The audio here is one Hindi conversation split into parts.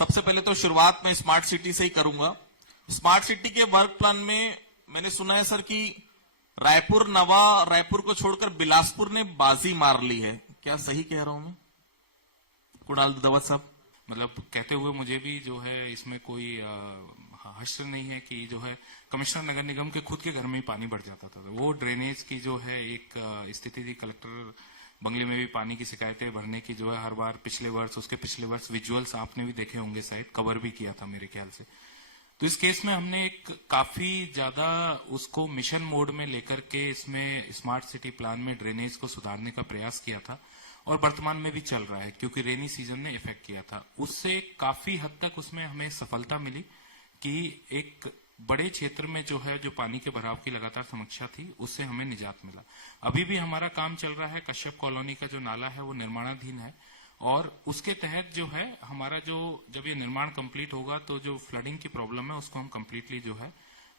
सबसे पहले तो शुरुआत मैं स्मार्ट सिटी से ही करूंगा। स्मार्ट सिटी के वर्क प्लान में मैंने सुना है सर कि रायपुर नवा रायपुर को छोड़कर बिलासपुर ने बाजी मार ली है, क्या सही कह रहा हूं मैं? कुणाल दत्त साहब, मतलब कहते हुए मुझे भी जो है इसमें कोई हर्ष नहीं है कि जो है कमिश्नर नगर निगम के खुद के घर में ही पानी बढ़ जाता था। वो ड्रेनेज की जो है एक स्थिति थी, कलेक्टर बंगले में भी पानी की शिकायतें भरने की जो है हर बार पिछले वर्ष, उसके पिछले वर्ष विजुअल्स आपने भी देखे होंगे, शायद कवर भी किया था मेरे ख्याल से। तो इस केस में हमने एक काफी ज्यादा उसको मिशन मोड में लेकर के इसमें स्मार्ट सिटी प्लान में ड्रेनेज को सुधारने का प्रयास किया था और वर्तमान में भी चल रहा है, क्योंकि रेनी सीजन ने इफेक्ट किया था। उससे काफी हद तक उसमें हमें सफलता मिली कि एक बड़े क्षेत्र में जो है जो पानी के भराव की लगातार समस्या थी उससे हमें निजात मिला। अभी भी हमारा काम चल रहा है, कश्यप कॉलोनी का जो नाला है वो निर्माणाधीन है और उसके तहत जो है हमारा जो जब ये निर्माण कंप्लीट होगा तो जो फ्लडिंग की प्रॉब्लम है उसको हम कंप्लीटली जो है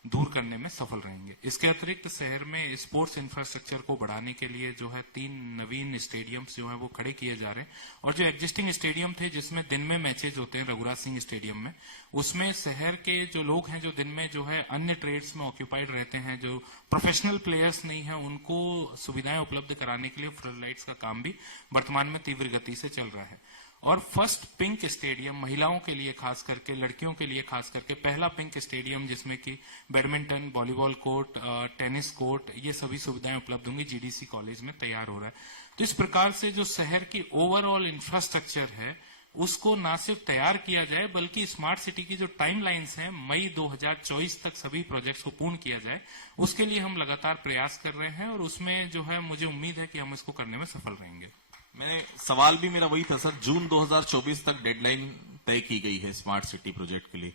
दूर करने में सफल रहेंगे। इसके अतिरिक्त शहर में स्पोर्ट्स इंफ्रास्ट्रक्चर को बढ़ाने के लिए जो है 3 नवीन स्टेडियम्स जो है वो खड़े किए जा रहे हैं और जो एग्जिस्टिंग स्टेडियम थे जिसमें दिन में मैचेज होते हैं रघुराज सिंह स्टेडियम में, उसमें शहर के जो लोग हैं जो दिन में जो है अन्य ट्रेड्स में ऑक्यूपाइड रहते हैं, जो प्रोफेशनल प्लेयर्स नहीं है, उनको सुविधाएं उपलब्ध कराने के लिए फ्लड लाइट्स का काम भी वर्तमान में तीव्र गति से चल रहा है। और फर्स्ट पिंक स्टेडियम महिलाओं के लिए खास करके, लड़कियों के लिए खास करके पहला पिंक स्टेडियम जिसमें कि badminton, volleyball court, tennis court, ये सभी सुविधाएं उपलब्ध होंगी, जीडीसी कॉलेज में तैयार हो रहा है। तो इस प्रकार से जो शहर की ओवरऑल इंफ्रास्ट्रक्चर है उसको न सिर्फ तैयार किया जाए बल्कि स्मार्ट सिटी की जो टाइमलाइंस हैं मई 2024 तक सभी प्रोजेक्ट्स को पूर्ण किया जाए, उसके लिए हम लगातार प्रयास कर रहे हैं और उसमें जो है मुझे उम्मीद है कि हम इसको करने में सफल रहेंगे। मैंने सवाल भी मेरा वही था सर, जून 2024 तक डेडलाइन तय की गई है स्मार्ट सिटी प्रोजेक्ट के लिए।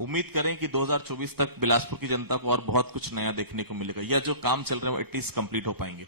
उम्मीद करें कि 2024 तक बिलासपुर की जनता को और बहुत कुछ नया देखने को मिलेगा, या जो काम चल रहे हैं वो एटलीस्ट कंप्लीट हो पाएंगे।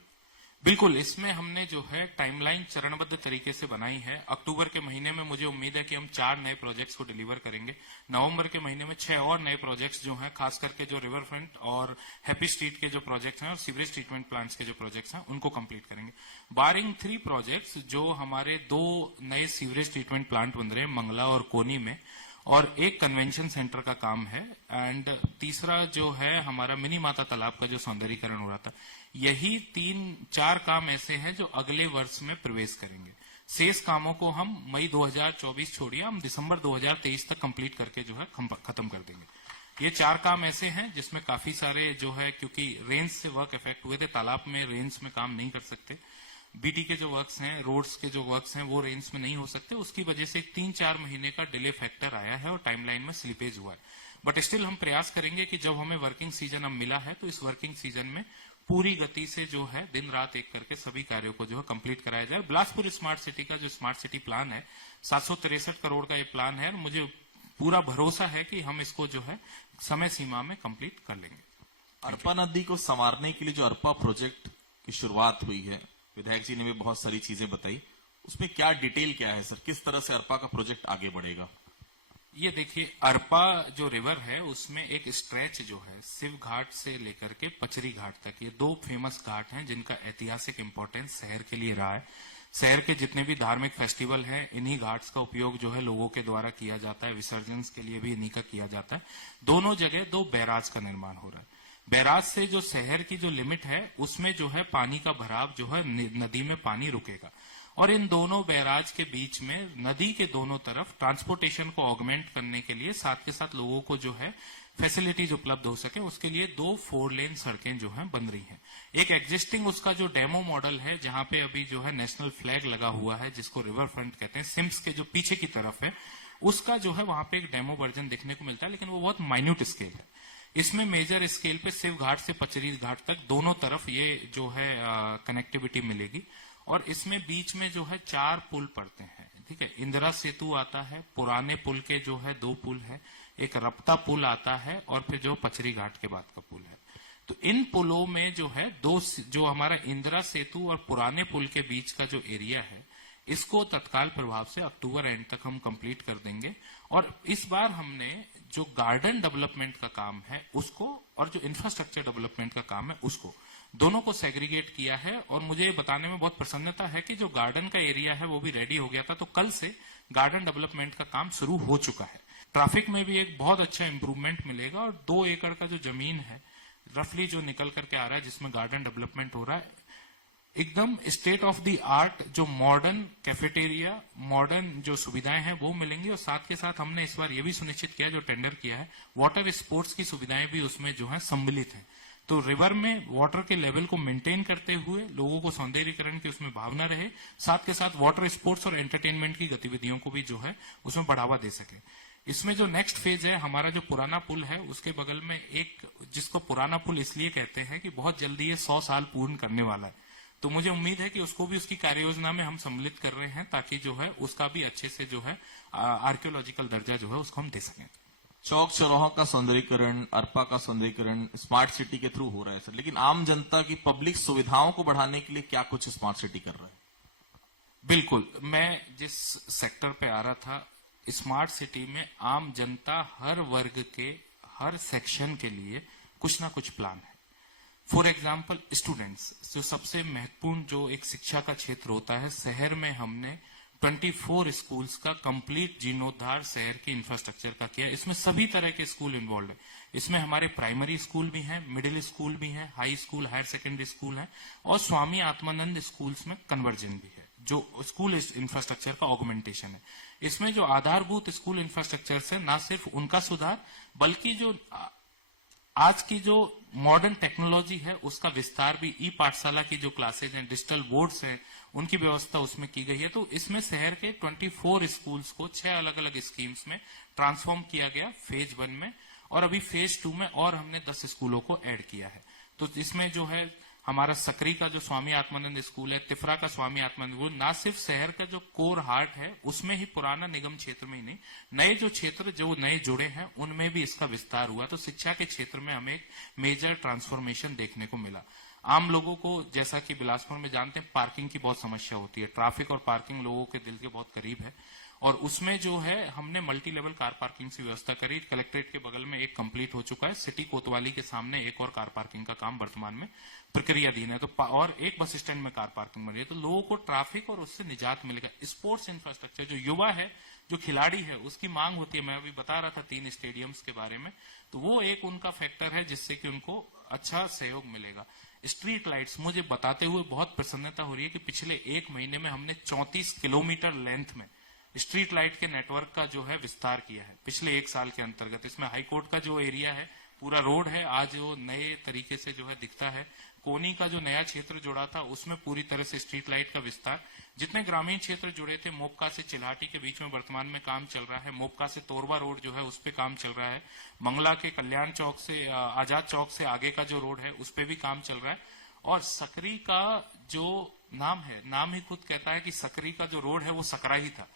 बिल्कुल, इसमें हमने जो है टाइमलाइन चरणबद्ध तरीके से बनाई है। अक्टूबर के महीने में मुझे उम्मीद है कि हम 4 नए प्रोजेक्ट्स को डिलीवर करेंगे। नवंबर के महीने में 6 और नए प्रोजेक्ट्स जो हैं, खास करके जो रिवर फ्रंट और हैप्पी स्ट्रीट के जो प्रोजेक्ट्स हैं और सीवरेज ट्रीटमेंट प्लांट्स के जो प्रोजेक्ट्स हैं उनको कंप्लीट करेंगे। बारिंग 3 प्रोजेक्ट्स जो हमारे 2 नए सीवरेज ट्रीटमेंट प्लांट बन रहे हैं मंगला और कोनी में, और एक कन्वेंशन सेंटर का काम है, एंड तीसरा जो है हमारा मिनी माता तालाब का जो सौंदर्यीकरण हो रहा था। यही 3-4 काम ऐसे हैं जो अगले वर्ष में प्रवेश करेंगे। शेष कामों को हम मई 2024 छोड़िए, हम दिसंबर 2023 तक कंप्लीट करके जो है खत्म कर देंगे। ये 4 काम ऐसे हैं जिसमें काफी सारे जो है, क्योंकि रेंज से वर्क इफेक्ट हुए थे, तालाब में रेंज में काम नहीं कर सकते, बीटी के जो वर्क्स हैं, रोड्स के जो वर्क्स हैं वो रेंज में नहीं हो सकते, उसकी वजह से 3-4 महीने का डिले फैक्टर आया है और टाइमलाइन में स्लिपेज हुआ है। बट स्टिल हम प्रयास करेंगे कि जब हमें वर्किंग सीजन अब मिला है तो इस वर्किंग सीजन में पूरी गति से जो है दिन रात एक करके सभी कार्यों को जो है कंप्लीट कराया जाए। बिलासपुर स्मार्ट सिटी का जो स्मार्ट सिटी प्लान है 763 करोड़ का ये प्लान है, मुझे पूरा भरोसा है कि हम इसको जो है समय सीमा में कंप्लीट कर लेंगे। अरपा नदी को संवारने के लिए जो अरपा प्रोजेक्ट की शुरुआत हुई है, विधायक जी ने भी बहुत सारी चीजें बताई, उसमें क्या डिटेल क्या है सर, किस तरह से अरपा का प्रोजेक्ट आगे बढ़ेगा? ये देखिए, अरपा जो रिवर है उसमें एक स्ट्रेच जो है शिव घाट से लेकर के पचरी घाट तक, ये 2 फेमस घाट हैं जिनका ऐतिहासिक इंपॉर्टेंस शहर के लिए रहा है। शहर के जितने भी धार्मिक फेस्टिवल हैं इन्हीं घाट्स का उपयोग जो है लोगों के द्वारा किया जाता है, विसर्जन के लिए भी इन्हीं का किया जाता है। दोनों जगह 2 बैराज का निर्माण हो रहा है। बैराज से जो शहर की जो लिमिट है उसमें जो है पानी का भराव जो है नदी में पानी रुकेगा, और इन दोनों बैराज के बीच में नदी के दोनों तरफ ट्रांसपोर्टेशन को ऑगमेंट करने के लिए साथ के साथ लोगों को जो है फैसिलिटीज उपलब्ध हो सके, उसके लिए 2 4 लेन सड़कें जो हैं बन रही हैं। एक एग्जिस्टिंग उसका जो डेमो मॉडल है जहां पे अभी जो है नेशनल फ्लैग लगा हुआ है जिसको रिवर फ्रंट कहते हैं, सिम्स के जो पीछे की तरफ है, उसका जो है वहां पे एक डेमो वर्जन देखने को मिलता है, लेकिन वो बहुत माइन्यूट स्केल है। इसमें मेजर स्केल पे शिव घाट से पचरी घाट तक दोनों तरफ ये जो है कनेक्टिविटी मिलेगी, और इसमें बीच में जो है 4 पुल पड़ते हैं, ठीक है। इंदिरा सेतु आता है, पुराने पुल के जो है 2 पुल है, एक रप्ता पुल आता है, और फिर जो पचरी घाट के बाद का पुल है। तो इन पुलों में जो है जो हमारा इंदिरा सेतु और पुराने पुल के बीच का जो एरिया है इसको तत्काल प्रभाव से अक्टूबर एंड तक हम कंप्लीट कर देंगे। और इस बार हमने जो गार्डन डेवलपमेंट का काम है उसको और जो इंफ्रास्ट्रक्चर डेवलपमेंट का काम है उसको दोनों को सेग्रीगेट किया है। और मुझे बताने में बहुत प्रसन्नता है कि जो गार्डन का एरिया है वो भी रेडी हो गया था, तो कल से गार्डन डेवलपमेंट का काम शुरू हो चुका है। ट्रैफिक में भी एक बहुत अच्छा इंप्रूवमेंट मिलेगा और 2 एकड़ का जो जमीन है रफली जो निकल करके आ रहा है जिसमें गार्डन डेवलपमेंट हो रहा है, एकदम स्टेट ऑफ द आर्ट जो मॉडर्न कैफेटेरिया, मॉडर्न जो सुविधाएं हैं वो मिलेंगी। और साथ के साथ हमने इस बार ये भी सुनिश्चित किया, जो टेंडर किया है, वाटर स्पोर्ट्स की सुविधाएं भी उसमें जो है सम्मिलित है। तो रिवर में वाटर के लेवल को मेंटेन करते हुए लोगों को सौंदर्यीकरण की उसमें भावना रहे, साथ के साथ वाटर स्पोर्ट्स और एंटरटेनमेंट की गतिविधियों को भी जो है उसमें बढ़ावा दे सके। इसमें जो नेक्स्ट फेज है, हमारा जो पुराना पुल है उसके बगल में एक, जिसको पुराना पुल इसलिए कहते हैं कि बहुत जल्दी ये 100 साल पूर्ण करने वाला है, तो मुझे उम्मीद है कि उसको भी उसकी कार्य योजना में हम सम्मिलित कर रहे हैं ताकि जो है उसका भी अच्छे से जो है आर्कियोलॉजिकल दर्जा जो है उसको हम दे सकें। चौक चौराहों का सौंदर्यीकरण, अरपा का सौंदर्यीकरण स्मार्ट सिटी के थ्रू हो रहा है सर, लेकिन आम जनता की पब्लिक सुविधाओं को बढ़ाने के लिए क्या कुछ स्मार्ट सिटी कर रहा है? बिल्कुल, मैं जिस सेक्टर पे आ रहा था, स्मार्ट सिटी में आम जनता हर वर्ग के हर सेक्शन के लिए कुछ ना कुछ प्लान है। फॉर एग्जाम्पल स्टूडेंट्स, जो सबसे महत्वपूर्ण जो एक शिक्षा का क्षेत्र होता है, शहर में हमने 24 स्कूल्स का कंप्लीट जीर्णोद्धार शहर के इंफ्रास्ट्रक्चर का किया। इसमें सभी तरह के स्कूल इन्वॉल्व है। इसमें हमारे प्राइमरी स्कूल भी हैं, मिडिल स्कूल भी हैं, high school, higher secondary school हैं और स्वामी आत्मानंद स्कूल्स में कन्वर्जन भी है, जो स्कूल इंफ्रास्ट्रक्चर का ऑगमेंटेशन है। इसमें जो आधारभूत स्कूल इंफ्रास्ट्रक्चर से न सिर्फ उनका सुधार, बल्कि जो आज की जो मॉडर्न टेक्नोलॉजी है उसका विस्तार भी, ई पाठशाला की जो क्लासेज हैं, डिजिटल बोर्ड्स हैं, उनकी व्यवस्था उसमें की गई है। तो इसमें शहर के 24 स्कूल्स को 6 अलग अलग स्कीम्स में ट्रांसफॉर्म किया गया फेज 1 में, और अभी फेज 2 में और हमने 10 स्कूलों को ऐड किया है। तो इसमें जो है हमारा सकरी का जो स्वामी आत्मानंद स्कूल है, तिफरा का स्वामी आत्मानंद, वो ना सिर्फ शहर का जो कोर हार्ट है उसमें ही, पुराना निगम क्षेत्र में ही नहीं, नए जो क्षेत्र जो नए जुड़े हैं उनमें भी इसका विस्तार हुआ। तो शिक्षा के क्षेत्र में हमें एक मेजर ट्रांसफॉर्मेशन देखने को मिला। आम लोगों को, जैसा कि बिलासपुर में जानते हैं, पार्किंग की बहुत समस्या होती है। ट्रैफिक और पार्किंग लोगों के दिल के बहुत करीब है, और उसमें जो है हमने मल्टी लेवल कार पार्किंग की व्यवस्था करी। कलेक्ट्रेट के बगल में एक कंप्लीट हो चुका है, सिटी कोतवाली के सामने एक और कार पार्किंग का काम वर्तमान में प्रक्रियाधीन है। तो और एक बस स्टैंड में कार पार्किंग बनी है, तो लोगों को ट्रैफिक और उससे निजात मिलेगा। स्पोर्ट्स इंफ्रास्ट्रक्चर, जो युवा है, जो खिलाड़ी है, उसकी मांग होती है। मैं अभी बता रहा था 3 स्टेडियम्स के बारे में, तो वो एक उनका फैक्टर है जिससे कि उनको अच्छा सहयोग मिलेगा। स्ट्रीट लाइट्स, मुझे बताते हुए बहुत प्रसन्नता हो रही है कि पिछले 1 महीने में हमने 34 किलोमीटर लेंथ में स्ट्रीट लाइट के नेटवर्क का जो है विस्तार किया है पिछले 1 साल के अंतर्गत। इसमें हाईकोर्ट का जो एरिया है, पूरा रोड है, आज वो नए तरीके से जो है दिखता है। कोनी का जो नया क्षेत्र जुड़ा था उसमें पूरी तरह से स्ट्रीट लाइट का विस्तार। जितने ग्रामीण क्षेत्र जुड़े थे, मोपका से चिल्हाटी के बीच में वर्तमान में काम चल रहा है। मोपका से तोरबा रोड जो है उस पर काम चल रहा है। मंगला के कल्याण चौक से, आजाद चौक से आगे का जो रोड है उस पर भी काम चल रहा है। और सकरी का जो नाम है, नाम ही खुद कहता है कि सकरी का जो रोड है वो सकरा ही था,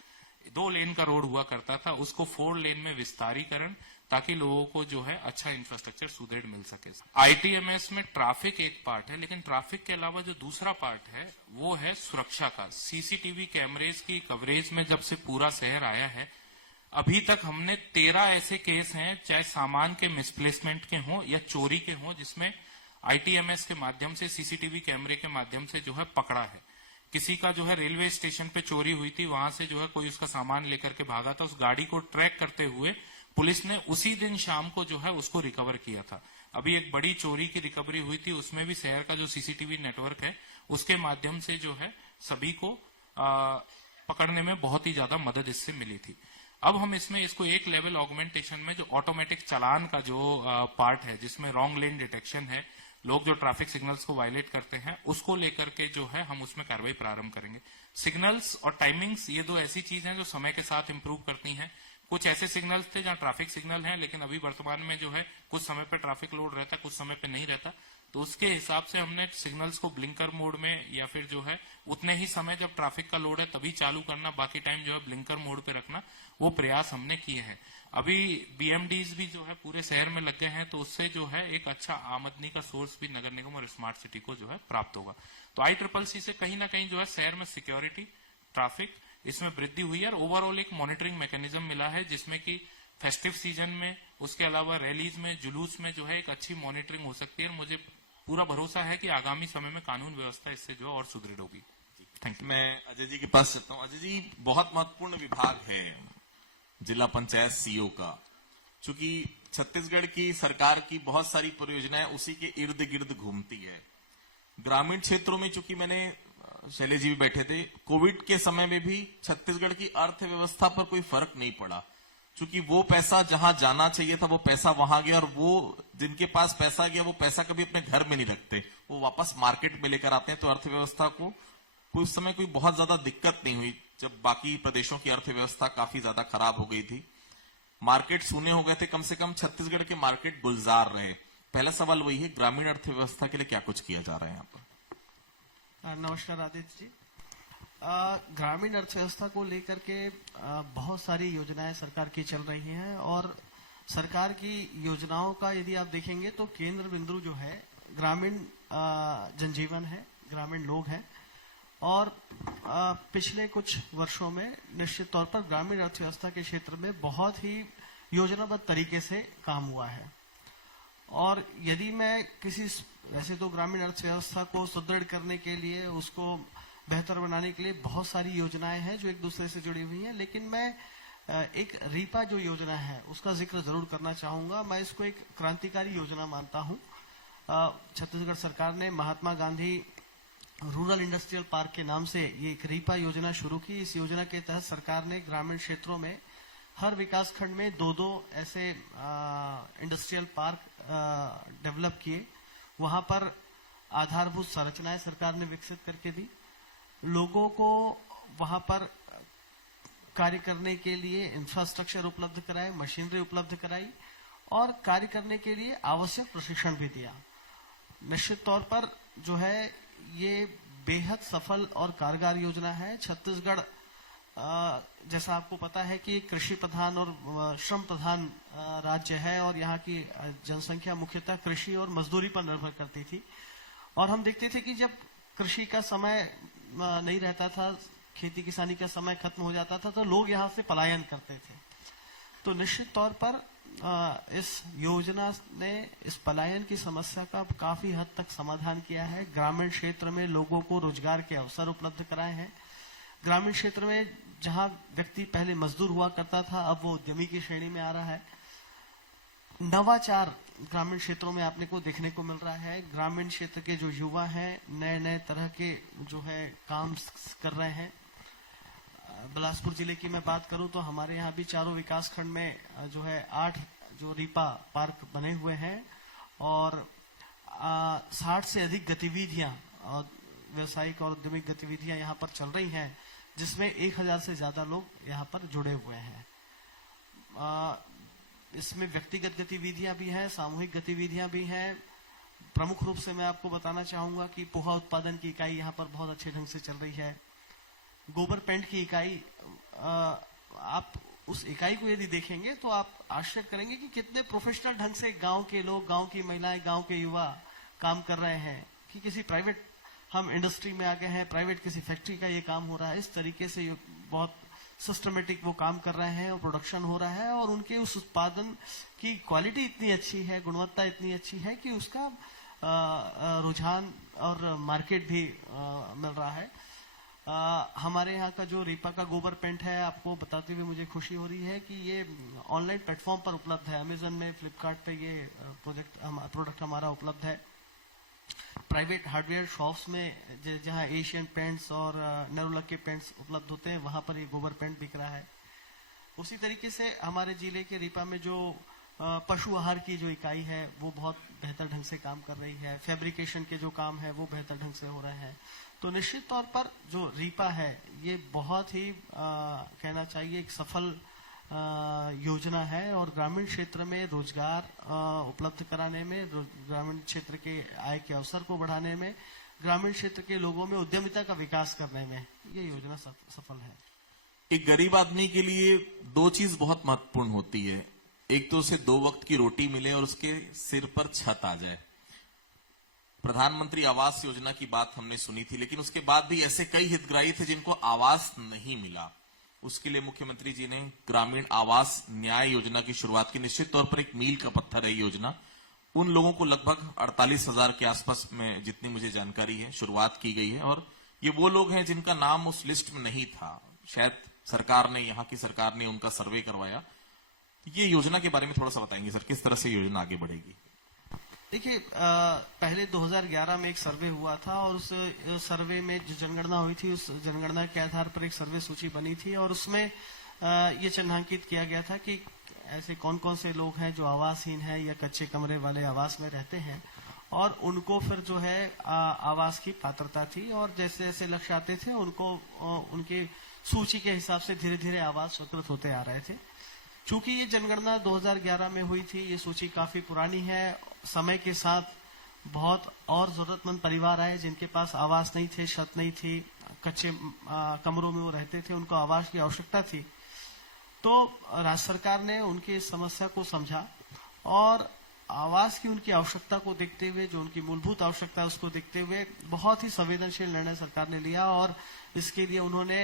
2 लेन का रोड हुआ करता था, उसको 4 लेन में विस्तारीकरण, ताकि लोगों को जो है अच्छा इंफ्रास्ट्रक्चर सुदृढ़ मिल सके। आईटीएमएस में ट्रैफिक एक पार्ट है, लेकिन ट्रैफिक के अलावा जो दूसरा पार्ट है वो है सुरक्षा का। सीसीटीवी कैमरेज की कवरेज में जब से पूरा शहर आया है, अभी तक हमने 13 ऐसे केस हैं, चाहे सामान के मिसप्लेसमेंट के हों या चोरी के हों, जिसमें आईटीएमएस के माध्यम से, सीसीटीवी कैमरे के माध्यम से जो है पकड़ा है। किसी का जो है रेलवे स्टेशन पे चोरी हुई थी, वहां से जो है कोई उसका सामान लेकर के भागा था, उस गाड़ी को ट्रैक करते हुए पुलिस ने उसी दिन शाम को जो है उसको रिकवर किया था। अभी एक बड़ी चोरी की रिकवरी हुई थी, उसमें भी शहर का जो सीसीटीवी नेटवर्क है उसके माध्यम से जो है सभी को पकड़ने में बहुत ही ज्यादा मदद इससे मिली थी। अब हम इसमें इसको एक लेवल ऑगमेंटेशन में, जो ऑटोमेटिक चालान का जो पार्ट है, जिसमें रॉन्ग लेन डिटेक्शन है, लोग जो ट्रैफिक सिग्नल्स को वायलेट करते हैं उसको लेकर के जो है हम उसमें कार्रवाई प्रारंभ करेंगे। सिग्नल्स और टाइमिंग्स, ये 2 ऐसी चीज हैं जो समय के साथ इंप्रूव करती हैं। कुछ ऐसे सिग्नल्स थे जहां ट्रैफिक सिग्नल हैं, लेकिन अभी वर्तमान में जो है कुछ समय पे ट्रैफिक लोड रहता है, कुछ समय पे नहीं रहता, तो उसके हिसाब से हमने सिग्नल्स को ब्लिंकर मोड में, या फिर जो है उतने ही समय जब ट्रैफिक का लोड है तभी चालू करना, बाकी टाइम जो है ब्लिंकर मोड पे रखना, वो प्रयास हमने किए हैं। अभी बीएमडीज भी जो है पूरे शहर में लग गए हैं, तो उससे जो है एक अच्छा आमदनी का सोर्स भी नगर निगम और स्मार्ट सिटी को जो है प्राप्त होगा। तो ICCC से कहीं ना कहीं जो है शहर में सिक्योरिटी, ट्रैफिक, इसमें वृद्धि हुई है, और ओवरऑल एक मॉनिटरिंग मैकेनिज्म मिला है, जिसमें कि फेस्टिव सीजन में, उसके अलावा रैलीज में, जुलूस में जो है एक अच्छी मॉनिटरिंग हो सकती है। मुझे पूरा भरोसा है कि आगामी समय में कानून व्यवस्था इससे जो और सुदृढ़ होगी। Thank you. मैं अजय जी के पास चलता हूँ। अजय जी, बहुत महत्वपूर्ण विभाग है जिला पंचायत सीओ का, चूंकि छत्तीसगढ़ की सरकार की बहुत सारी परियोजनाएं उसी के इर्द गिर्द घूमती है। ग्रामीण क्षेत्रों में, चूंकि मैंने शैलेश जी भी बैठे थे, कोविड के समय में भी छत्तीसगढ़ की अर्थव्यवस्था पर कोई फर्क नहीं पड़ा, क्योंकि वो पैसा जहां जाना चाहिए था वो पैसा वहां गया, और वो जिनके पास पैसा गया वो पैसा कभी अपने घर में नहीं रखते, वो वापस मार्केट में लेकर आते हैं। तो अर्थव्यवस्था को कोई उस समय कोई बहुत ज्यादा दिक्कत नहीं हुई, जब बाकी प्रदेशों की अर्थव्यवस्था काफी ज्यादा खराब हो गई थी, मार्केट शून्य हो गए थे। कम से कम छत्तीसगढ़ के मार्केट गुलजार रहे। पहला सवाल वही है, ग्रामीण अर्थव्यवस्था के लिए क्या कुछ किया जा रहा है यहाँ पर? नमस्कार आदित्य जी। ग्रामीण अर्थव्यवस्था को लेकर के बहुत सारी योजनाएं सरकार की चल रही हैं, और सरकार की योजनाओं का यदि आप देखेंगे तो केंद्र बिंदु जो है ग्रामीण जनजीवन है, ग्रामीण लोग हैं। और पिछले कुछ वर्षों में निश्चित तौर पर ग्रामीण अर्थव्यवस्था के क्षेत्र में बहुत ही योजनाबद्ध तरीके से काम हुआ है। और यदि मैं वैसे तो ग्रामीण अर्थव्यवस्था को सुदृढ़ करने के लिए, उसको बेहतर बनाने के लिए बहुत सारी योजनाएं हैं जो एक दूसरे से जुड़ी हुई हैं, लेकिन मैं एक रीपा जो योजना है उसका जिक्र जरूर करना चाहूंगा। मैं इसको एक क्रांतिकारी योजना मानता हूं। छत्तीसगढ़ सरकार ने Mahatma Gandhi rural industrial park के नाम से ये एक रीपा योजना शुरू की। इस योजना के तहत सरकार ने ग्रामीण क्षेत्रों में हर विकास खंड में दो ऐसे इंडस्ट्रियल पार्क डेवलप किए। वहां पर आधारभूत संरचनाएं सरकार ने विकसित करके दी, लोगों को वहां पर कार्य करने के लिए इंफ्रास्ट्रक्चर उपलब्ध कराए, मशीनरी उपलब्ध कराई, और कार्य करने के लिए आवश्यक प्रशिक्षण भी दिया। निश्चित तौर पर जो है ये बेहद सफल और कारगर योजना है। छत्तीसगढ़ जैसा आपको पता है कि कृषि प्रधान और श्रम प्रधान राज्य है, और यहाँ की जनसंख्या मुख्यतः कृषि और मजदूरी पर निर्भर करती थी। और हम देखते थे कि जब कृषि का समय नहीं रहता था, खेती किसानी का समय खत्म हो जाता था, तो लोग यहाँ से पलायन करते थे। तो निश्चित तौर पर इस योजना ने इस पलायन की समस्या का काफी हद तक समाधान किया है। ग्रामीण क्षेत्र में लोगों को रोजगार के अवसर उपलब्ध कराए हैं। ग्रामीण क्षेत्र में जहां व्यक्ति पहले मजदूर हुआ करता था, अब वो उद्यमी की श्रेणी में आ रहा है। नवाचार ग्रामीण क्षेत्रों में आपने को देखने को मिल रहा है। ग्रामीण क्षेत्र के जो युवा हैं नए नए तरह के जो है काम कर रहे हैं। बिलासपुर जिले की मैं बात करूं तो हमारे यहाँ भी चारों विकास खंड में जो है 8 जो रीपा पार्क बने हुए हैं, और 60 से अधिक गतिविधियां और व्यवसायिक और उद्यमिक गतिविधियां यहाँ पर चल रही हैं, जिसमें 1000 से ज्यादा लोग यहाँ पर जुड़े हुए हैं। इसमें व्यक्तिगत गतिविधियां भी हैं, सामूहिक गतिविधियां भी हैं। प्रमुख रूप से मैं आपको बताना चाहूंगा कि पोहा उत्पादन की इकाई यहाँ पर बहुत अच्छे ढंग से चल रही है। गोबर पेंट की इकाई, आप उस इकाई को यदि देखेंगे तो आप आश्चर्य करेंगे कि कितने प्रोफेशनल ढंग से गांव के लोग, गांव की महिलाएं, गांव के युवा काम कर रहे हैं, कि किसी प्राइवेट हम इंडस्ट्री में आ गए हैं, प्राइवेट किसी फैक्ट्री का ये काम हो रहा है। इस तरीके से बहुत सिस्टमेटिक वो काम कर रहे हैं और प्रोडक्शन हो रहा है, और उनके उस उत्पादन की क्वालिटी इतनी अच्छी है, गुणवत्ता इतनी अच्छी है कि उसका रुझान और मार्केट भी मिल रहा है। हमारे यहाँ का जो रीपा का गोबर पेंट है, आपको बताते हुए मुझे खुशी हो रही है कि ये ऑनलाइन प्लेटफॉर्म पर उपलब्ध है। अमेजन में, फ्लिपकार्ट पे ये प्रोडक्ट हमारा उपलब्ध है। प्राइवेट हार्डवेयर शॉप्स में जहां एशियन पेंट्स और नेरोलक के पेंट्स उपलब्ध होते हैं, वहां पर ये गोबर पेंट बिक रहा है। उसी तरीके से हमारे जिले के रीपा में जो पशु आहार की जो इकाई है वो बहुत बेहतर ढंग से काम कर रही है। फैब्रिकेशन के जो काम है वो बेहतर ढंग से हो रहे हैं। तो निश्चित तौर पर जो रीपा है ये बहुत ही कहना चाहिए एक सफल योजना है, और ग्रामीण क्षेत्र में रोजगार उपलब्ध कराने में, ग्रामीण क्षेत्र के आय के अवसर को बढ़ाने में, ग्रामीण क्षेत्र के लोगों में उद्यमिता का विकास करने में ये योजना सफल है। एक गरीब आदमी के लिए 2 चीज बहुत महत्वपूर्ण होती है। एक तो उसे 2 वक्त की रोटी मिले और उसके सिर पर छत आ जाए। प्रधानमंत्री आवास योजना की बात हमने सुनी थी, लेकिन उसके बाद भी ऐसे कई हितग्राही थे जिनको आवास नहीं मिला। उसके लिए मुख्यमंत्री जी ने ग्रामीण आवास न्याय योजना की शुरुआत की। निश्चित तौर पर एक मील का पत्थर है योजना। उन लोगों को लगभग 48,000 के आसपास में, जितनी मुझे जानकारी है, शुरुआत की गई है, और ये वो लोग हैं जिनका नाम उस लिस्ट में नहीं था, शायद सरकार ने, यहाँ की सरकार ने उनका सर्वे करवाया। ये योजना के बारे में थोड़ा सा बताएंगे सर, किस तरह से योजना आगे बढ़ेगी? देखिए, पहले 2011 में एक सर्वे हुआ था और उस सर्वे में जो जनगणना हुई थी, उस जनगणना के आधार पर एक सर्वे सूची बनी थी और उसमें ये चिन्हांकित किया गया था कि ऐसे कौन कौन से लोग हैं जो आवासहीन हैं या कच्चे कमरे वाले आवास में रहते हैं, और उनको फिर जो है आवास की पात्रता थी, और जैसे जैसे लक्ष्य आते थे उनको उनकी सूची के हिसाब से धीरे धीरे आवास स्वीकृत होते आ रहे थे। चूंकि ये जनगणना 2011 में हुई थी, ये सूची काफी पुरानी है, समय के साथ बहुत और जरूरतमंद परिवार आए जिनके पास आवास नहीं थे, छत नहीं थी, कच्चे कमरों में वो रहते थे, उनको आवास की आवश्यकता थी। तो राज्य सरकार ने उनकी इस समस्या को समझा और आवास की उनकी आवश्यकता को देखते हुए, जो उनकी मूलभूत आवश्यकता है उसको देखते हुए बहुत ही संवेदनशील निर्णय सरकार ने लिया, और इसके लिए उन्होंने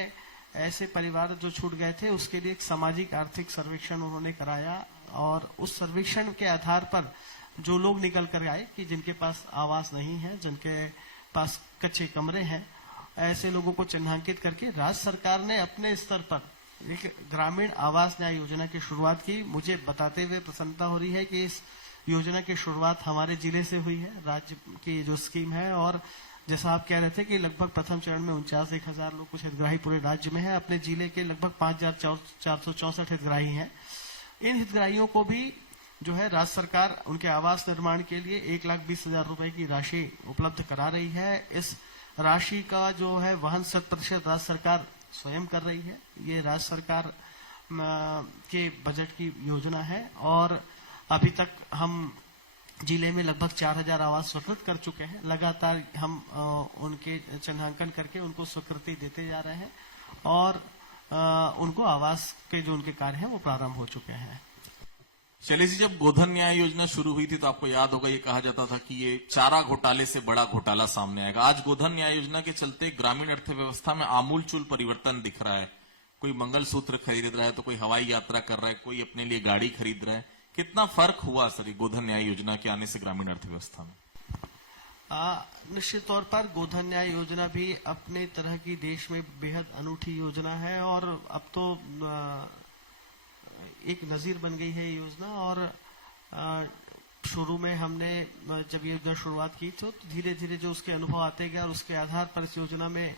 ऐसे परिवार जो छूट गए थे उसके लिए एक सामाजिक आर्थिक सर्वेक्षण उन्होंने कराया, और उस सर्वेक्षण के आधार पर जो लोग निकल कर आए कि जिनके पास आवास नहीं है, जिनके पास कच्चे कमरे हैं, ऐसे लोगों को चिन्हांकित करके राज्य सरकार ने अपने स्तर पर एक ग्रामीण आवास न्याय योजना की शुरुआत की। मुझे बताते हुए प्रसन्नता हो रही है कि इस योजना की शुरुआत हमारे जिले से हुई है, राज्य की जो स्कीम है, और जैसा आप कह रहे थे कि लगभग प्रथम चरण में 49,000 लोग कुछ हितग्राही पूरे राज्य में है, अपने जिले के लगभग 5,464 हितग्राही हैं। इन हितग्राहियों को भी जो है राज्य सरकार उनके आवास निर्माण के लिए 1,20,000 रुपए की राशि उपलब्ध करा रही है। इस राशि का जो है वहन 100% राज्य सरकार स्वयं कर रही है। ये राज्य सरकार के बजट की योजना है, और अभी तक हम जिले में लगभग 4,000 आवास स्वीकृत कर चुके हैं। लगातार हम उनके चिन्हांकन करके उनको स्वीकृति देते जा रहे हैं, और उनको आवास के जो उनके कार्य हैं वो प्रारंभ हो चुके हैं। शैलेश जी, जब गोधन न्याय योजना शुरू हुई थी तो आपको याद होगा ये कहा जाता था कि ये चारा घोटाले से बड़ा घोटाला सामने आएगा। आज गोधन न्याय योजना के चलते ग्रामीण अर्थव्यवस्था में आमूलचूल परिवर्तन दिख रहा है। कोई मंगलसूत्र खरीद रहा है, तो कोई हवाई यात्रा कर रहा है, कोई अपने लिए गाड़ी खरीद रहा है। कितना फर्क हुआ सर गोधन न्याय योजना के आने से ग्रामीण अर्थव्यवस्था में? निश्चित तौर पर गोधन न्याय योजना भी अपने तरह की देश में बेहद अनूठी योजना है, और अब तो एक नजीर बन गई है ये योजना। और शुरू में हमने जब ये योजना शुरुआत की तो धीरे धीरे जो उसके अनुभव आते गए और उसके आधार पर इस योजना में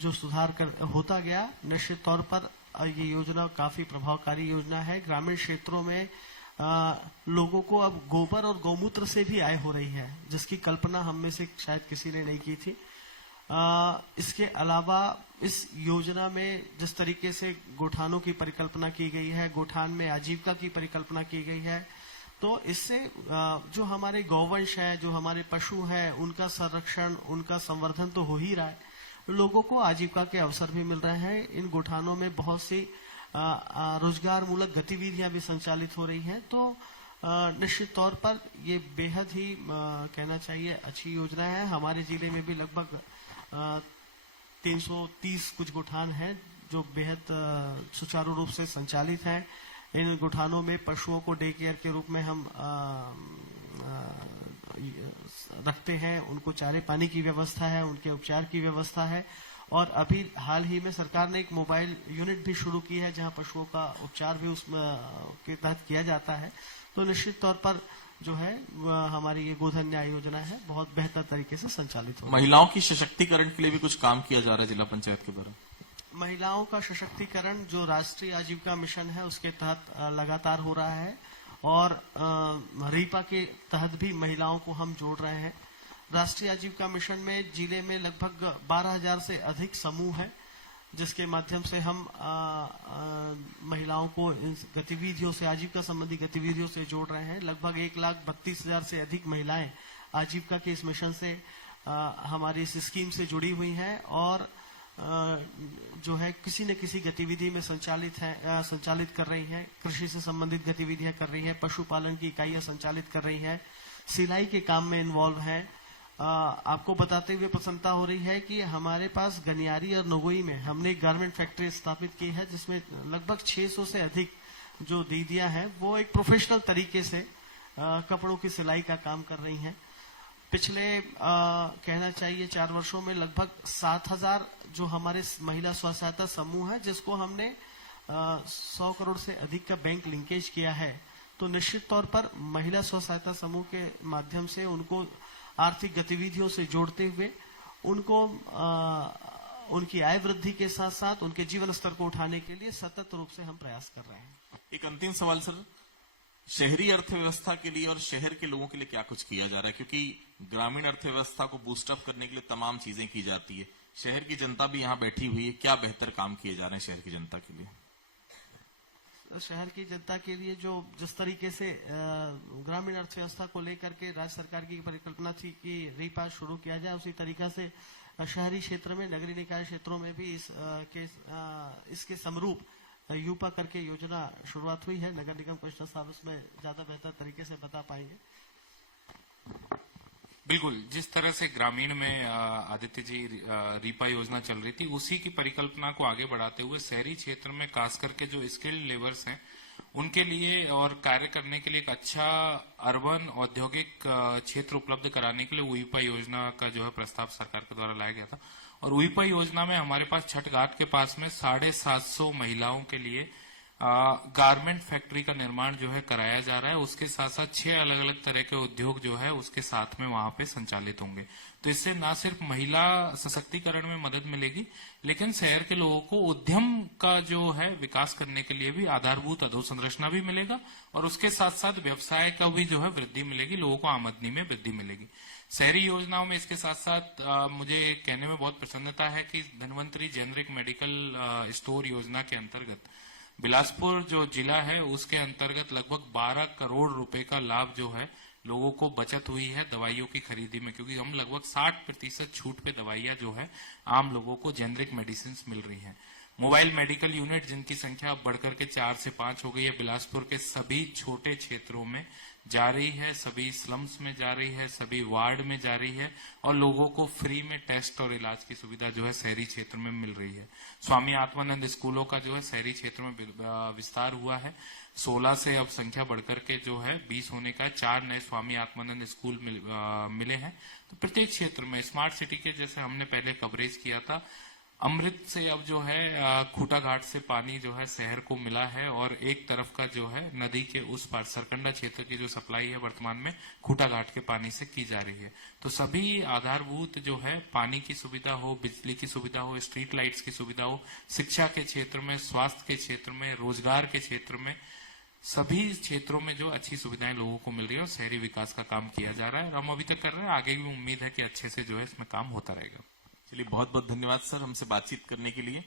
जो सुधार होता गया, निश्चित तौर पर ये योजना काफी प्रभावकारी योजना है। ग्रामीण क्षेत्रों में लोगों को अब गोबर और गौमूत्र से भी आय हो रही है, जिसकी कल्पना हम में से शायद किसी ने नहीं की थी। इसके अलावा इस योजना में जिस तरीके से गोठानों की परिकल्पना की गई है, गोठान में आजीविका की परिकल्पना की गई है, तो इससे जो हमारे गौवंश है, जो हमारे पशु हैं, उनका संरक्षण, उनका संवर्धन तो हो ही रहा है, लोगों को आजीविका के अवसर भी मिल रहे हैं। इन गोठानों में बहुत सी रोजगार मूलक गतिविधियां भी संचालित हो रही हैं। तो निश्चित तौर पर ये बेहद ही कहना चाहिए अच्छी योजना है। हमारे जिले में भी लगभग 330 कुछ गोठान हैं जो बेहद सुचारू रूप से संचालित हैं। इन गोठानों में पशुओं को डे केयर के रूप में हम रखते हैं, उनको चारे पानी की व्यवस्था है, उनके उपचार की व्यवस्था है, और अभी हाल ही में सरकार ने एक मोबाइल यूनिट भी शुरू की है जहां पशुओं का उपचार भी उसमें के तहत किया जाता है। तो निश्चित तौर पर जो है हमारी ये गोधन न्याय योजना है बहुत बेहतर तरीके से संचालित हो। महिलाओं की सशक्तिकरण के लिए भी कुछ काम किया जा रहा है जिला पंचायत के द्वारा? महिलाओं का सशक्तिकरण जो राष्ट्रीय आजीविका मिशन है उसके तहत लगातार हो रहा है, और रीपा के तहत भी महिलाओं को हम जोड़ रहे हैं। राष्ट्रीय आजीविका मिशन में जिले में लगभग 12,000 से अधिक समूह है, जिसके माध्यम से हम महिलाओं को इन गतिविधियों से, आजीविका संबंधी गतिविधियों से जोड़ रहे हैं। लगभग 1,32,000 से अधिक महिलाएं आजीविका के इस मिशन से हमारी इस स्कीम से जुड़ी हुई हैं, और जो है किसी न किसी गतिविधि में संचालित कर रही हैं। कृषि से संबंधित गतिविधियां कर रही हैं, पशुपालन की इकाइयां संचालित कर रही हैं, सिलाई के काम में इन्वॉल्व हैं। आपको बताते हुए प्रसन्नता हो रही है कि हमारे पास गनियारी और नगोई में हमने एक गारमेंट फैक्ट्री स्थापित की है, जिसमें लगभग 600 से अधिक जो दीदियां हैं वो एक प्रोफेशनल तरीके से कपड़ों की सिलाई का काम कर रही हैं। पिछले कहना चाहिए 4 वर्षों में लगभग 7,000 जो हमारे महिला स्व सहायता समूह है, जिसको हमने 100 करोड़ से अधिक का बैंक लिंकेज किया है, तो निश्चित तौर पर महिला स्व सहायता समूह के माध्यम से उनको आर्थिक गतिविधियों से जोड़ते हुए उनको उनकी आय वृद्धि के साथ साथ उनके जीवन स्तर को उठाने के लिए सतत रूप से हम प्रयास कर रहे हैं। एक अंतिम सवाल सर, शहरी अर्थव्यवस्था के लिए और शहर के लोगों के लिए क्या कुछ किया जा रहा है? क्योंकि ग्रामीण अर्थव्यवस्था को बूस्टअप करने के लिए तमाम चीजें की जाती है, शहर की जनता भी यहाँ बैठी हुई है, क्या बेहतर काम किए जा रहे हैं शहर की जनता के लिए? शहर की जनता के लिए जो जिस तरीके से ग्रामीण अर्थव्यवस्था को लेकर के राज्य सरकार की परिकल्पना थी कि रीपा शुरू किया जाए, उसी तरीका से शहरी क्षेत्र में नगरीय निकाय क्षेत्रों में भी इसके समरूप यूपा करके योजना शुरुआत हुई है। नगर निगम कमिश्नर साहब इसमें ज्यादा बेहतर तरीके से बता पाएंगे। बिल्कुल, जिस तरह से ग्रामीण में आदित्य जी रीपा योजना चल रही थी, उसी की परिकल्पना को आगे बढ़ाते हुए शहरी क्षेत्र में खास करके जो स्किल्ड लेबर्स हैं उनके लिए और कार्य करने के लिए एक अच्छा अर्बन औद्योगिक क्षेत्र उपलब्ध कराने के लिए उईपा योजना का जो है प्रस्ताव सरकार के द्वारा लाया गया था। और उईपा योजना में हमारे पास छठ घाट के पास में 750 महिलाओं के लिए गारमेंट फैक्ट्री का निर्माण जो है कराया जा रहा है। उसके साथ साथ 6 अलग अलग तरह के उद्योग जो है उसके साथ में वहां पे संचालित होंगे। तो इससे न सिर्फ महिला सशक्तिकरण में मदद मिलेगी, लेकिन शहर के लोगों को उद्यम का जो है विकास करने के लिए भी आधारभूत अधोसंरचना भी मिलेगा और उसके साथ साथ व्यवसाय का भी जो है वृद्धि मिलेगी, लोगों को आमदनी में वृद्धि मिलेगी। शहरी योजनाओं में इसके साथ साथ मुझे कहने में बहुत प्रसन्नता है कि धन्वंतरी जेनरिक मेडिकल स्टोर योजना के अंतर्गत बिलासपुर जो जिला है उसके अंतर्गत लगभग 12 करोड़ रुपए का लाभ जो है लोगों को बचत हुई है दवाइयों की खरीदी में, क्योंकि हम लगभग 60% छूट पे दवाइयां जो है आम लोगों को जेनरिक मेडिसिन मिल रही हैं। मोबाइल मेडिकल यूनिट जिनकी संख्या अब बढ़कर के 4 से 5 हो गई है, बिलासपुर के सभी छोटे क्षेत्रों में जा रही है, सभी स्लम्स में जा रही है, सभी वार्ड में जा रही है और लोगों को फ्री में टेस्ट और इलाज की सुविधा जो है शहरी क्षेत्र में मिल रही है। स्वामी आत्मानंद स्कूलों का जो है शहरी क्षेत्र में विस्तार हुआ है। 16 से अब संख्या बढ़कर के जो है 20 होने का 4 नए स्वामी आत्मानंद स्कूल मिले हैं। तो प्रत्येक क्षेत्र में स्मार्ट सिटी के जैसे हमने पहले कवरेज किया था, अमृत से अब जो है खूटा घाट से पानी जो है शहर को मिला है और एक तरफ का जो है नदी के उस पार सरकंडा क्षेत्र की जो सप्लाई है वर्तमान में खूटा घाट के पानी से की जा रही है। तो सभी आधारभूत जो है पानी की सुविधा हो, बिजली की सुविधा हो, स्ट्रीट लाइट्स की सुविधा हो, शिक्षा के क्षेत्र में, स्वास्थ्य के क्षेत्र में, रोजगार के क्षेत्र में, सभी क्षेत्रों में जो अच्छी सुविधाएं लोगों को मिल रही है और शहरी विकास का काम किया जा रहा है। हम अभी तक कर रहे हैं, आगे भी उम्मीद है कि अच्छे से जो है इसमें काम होता रहेगा। चलिए, बहुत बहुत धन्यवाद सर हमसे बातचीत करने के लिए।